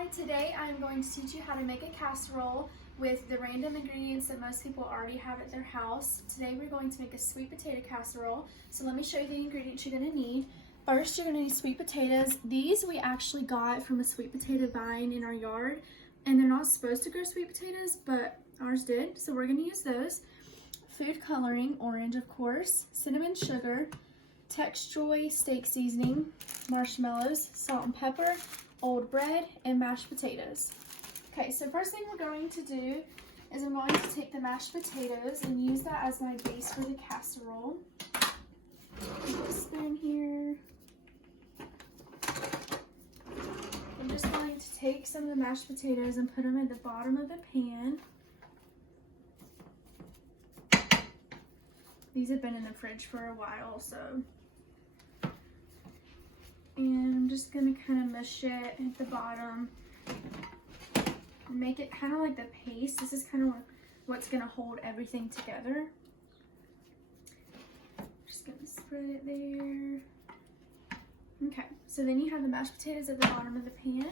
Hi, today I'm going to teach you how to make a casserole with the random ingredients that most people already have at their house. Today we're going to make a sweet potato casserole. So let me show you the ingredients you're going to need. First, you're going to need sweet potatoes. These we actually got from a sweet potato vine in our yard, and they're not supposed to grow sweet potatoes, but ours did, so we're going to use those. Food coloring, orange of course, cinnamon sugar, Texjoy steak seasoning, marshmallows, salt and pepper, old bread, and mashed potatoes. Okay, so first thing we're going to do is I'm going to take the mashed potatoes and use that as my base for the casserole. Put a spoon here. I'm just going to take some of the mashed potatoes and put them at the bottom of the pan. These have been in the fridge for a while, so. And I'm just gonna kind of mush it at the bottom. Make it kind of like the paste. This is kind of what's gonna hold everything together. Just gonna spread it there. Okay, so then you have the mashed potatoes at the bottom of the pan.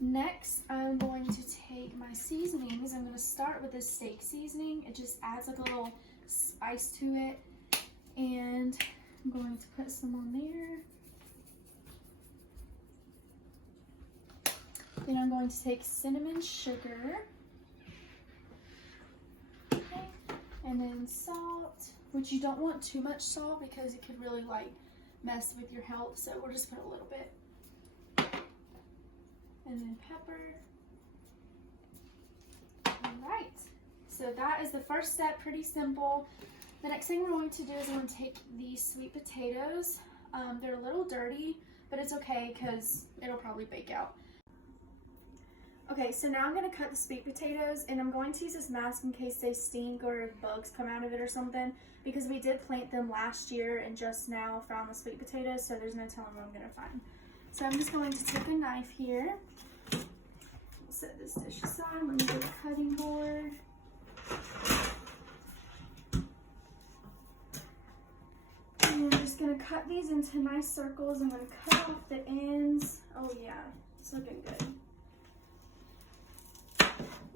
Next, I'm going to take my seasonings. I'm gonna start with this steak seasoning. It just adds like a little spice to it. And I'm going to put some on there. Then I'm going to take cinnamon sugar, okay, and then salt, which you don't want too much salt because it could really like mess with your health, so we'll just put a little bit. And then pepper. Alright, so that is the first step, pretty simple. The next thing we're going to do is I'm going to take these sweet potatoes. They're a little dirty, but it's okay because it'll probably bake out. Okay, so now I'm going to cut the sweet potatoes, and I'm going to use this mask in case they stink or if bugs come out of it or something, because we did plant them last year and just now found the sweet potatoes, so there's no telling what I'm going to find. So I'm just going to take a knife here. Set this dish aside. Let me get a cutting board. And I'm just going to cut these into nice circles. I'm going to cut off the ends. Oh yeah, it's looking good.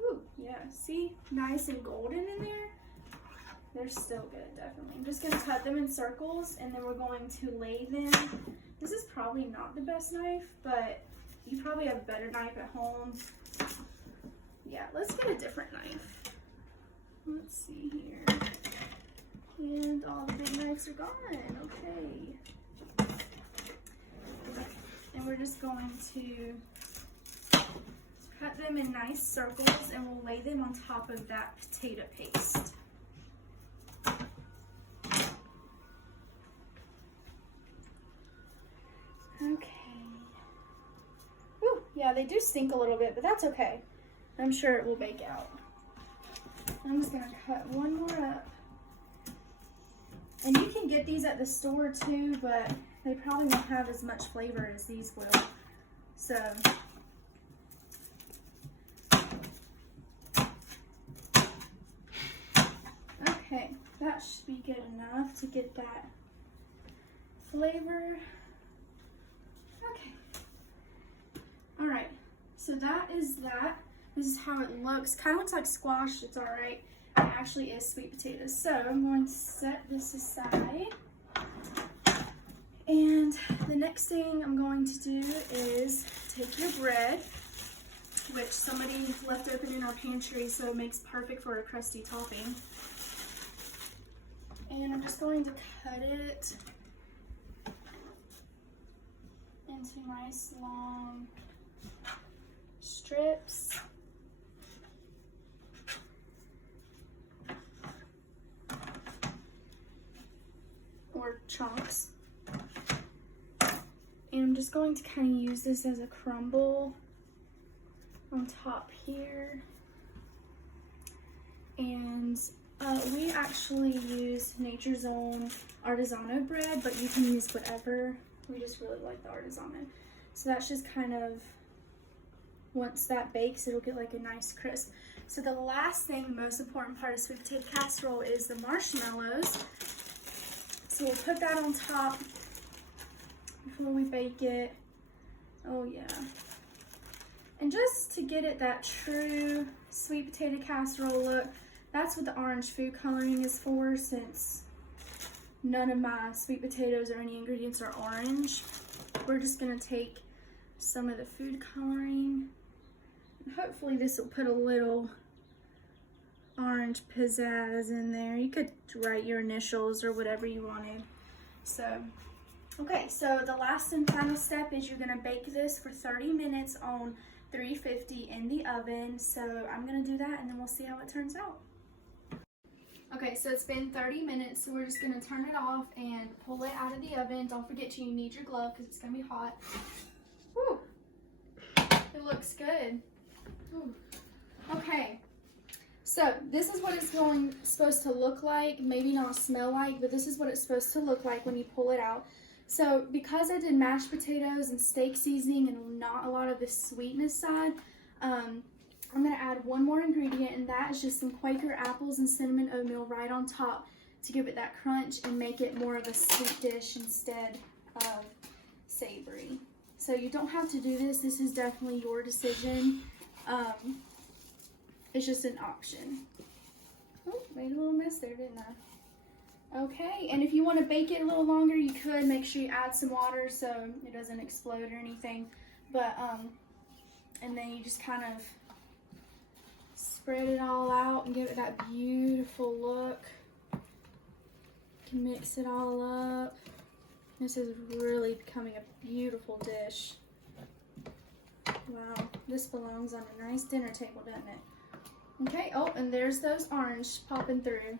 Ooh, yeah, see? Nice and golden in there. They're still good, definitely. I'm just going to cut them in circles, and then we're going to lay them. This is probably not the best knife, but you probably have a better knife at home. Yeah, let's get a different knife. Let's see here. And all the big knives are gone. Okay. And we're just going to cut them in nice circles, and we'll lay them on top of that potato paste. Okay. Whew, yeah, they do stink a little bit, but that's okay. I'm sure it will bake out. I'm just gonna cut one more up. And you can get these at the store too, but they probably won't have as much flavor as these will. So, okay, that should be good enough to get that flavor. Okay. All right, so that is that. This is how it looks. Kind of looks like squash. It's all right. It actually is sweet potatoes. So I'm going to set this aside. And the next thing I'm going to do is take your bread, which somebody left open in our pantry, so it makes perfect for a crusty topping. And I'm just going to cut it into nice long strips. Or chunks. And I'm just going to kind of use this as a crumble on top here. And we actually use Nature's Own Artisanal bread, but you can use whatever. We just really like the Artisanal. So that's just kind of, once that bakes, it'll get like a nice crisp. So the last thing, the most important part of sweet potato casserole is the marshmallows. So we'll put that on top before we bake it. Oh yeah. And just to get it that true sweet potato casserole look, that's what the orange food coloring is for, since none of my sweet potatoes or any ingredients are orange. We're just gonna take some of the food coloring. And hopefully this will put a little orange pizzazz in there. You could write your initials or whatever you wanted. So, okay, so the last and final step is you're gonna bake this for 30 minutes on 350 in the oven. So I'm gonna do that and then we'll see how it turns out. Okay, so it's been 30 minutes, so we're just gonna turn it off and pull it out of the oven. Don't forget you need your glove because it's gonna be hot. Woo! It looks good. Ooh. Okay, so this is what it's supposed to look like. Maybe not smell like, but this is what it's supposed to look like when you pull it out. So because I did mashed potatoes and steak seasoning and not a lot of the sweetness side, I'm gonna add one more ingredient, and that is just some Quaker apples and cinnamon oatmeal right on top to give it that crunch and make it more of a sweet dish instead of savory. So you don't have to do this. This is definitely your decision. It's just an option. Oh, made a little mess there, didn't I? Okay, and if you want to bake it a little longer, you could. Make sure you add some water so it doesn't explode or anything. But, and then you just kind of spread it all out and give it that beautiful look. You can mix it all up. This is really becoming a beautiful dish. Wow, this belongs on a nice dinner table, doesn't it? Okay, oh, and there's those orange popping through.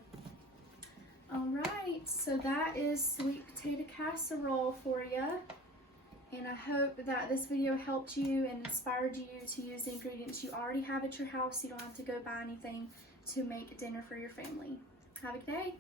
All right, so that is sweet potato casserole for you. And I hope that this video helped you and inspired you to use the ingredients you already have at your house. You don't have to go buy anything to make dinner for your family. Have a good day.